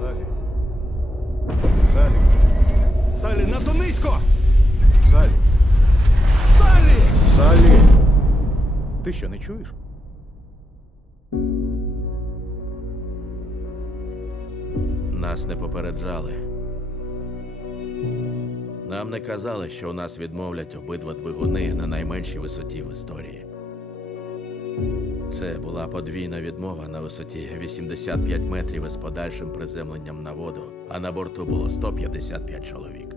Салі. Салі. Салі, надто низько! Салі. Салі! Салі. Ти що, не чуєш? Нас не попереджали. Нам не казали, що у нас відмовлять обидва двигуни на найменшій висоті в історії. Це була подвійна відмова на висоті 85 метрів із подальшим приземленням на воду, а на борту було 155 чоловік.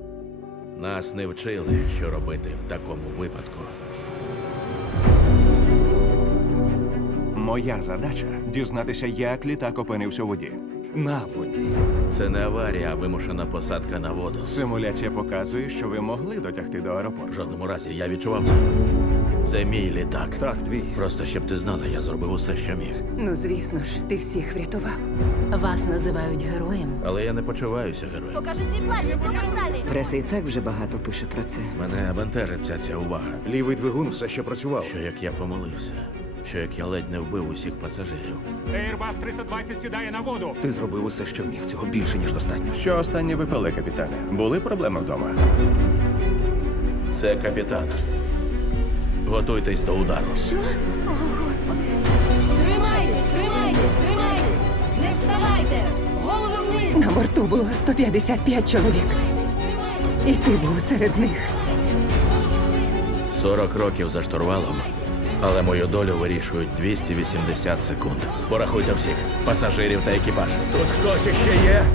Нас не вчили, що робити в такому випадку. Моя задача дізнатися, як літак опинився у воді. На воді. Це не аварія, а вимушена посадка на воду. Симуляція показує, що ви могли дотягти до В аеропорту. жодному разі я відчував це. Це мій літак. Так, твій. Просто щоб ти знала, я зробив усе, що міг. Ну, звісно ж, ти всіх врятував. Вас називають героєм. Але я не почуваюся героєм. Покажи свій плащ, суперсалі! Преса і так вже багато пише про це. Мене бентежить вся ця увага. Лівий двигун все ще працював. Що як я помилився, що як я ледь не вбив усіх пасажирів. Airbus 320 сідає на воду. Ти зробив усе, що міг. Цього більше, ніж достатньо. Що останнє випали, капітане? Були проблеми вдома? Це капітан. Готуйтесь до удару. Що? О, господи! Тримайтесь, тримайтесь, тримайтесь! Не вставайте! Голови вниз! На борту було 155 чоловік, і ти був серед них. 40 років за штурвалом, але мою долю вирішують 280 секунд. Порахуйте всіх пасажирів та екіпаж. Тут хтось іще є?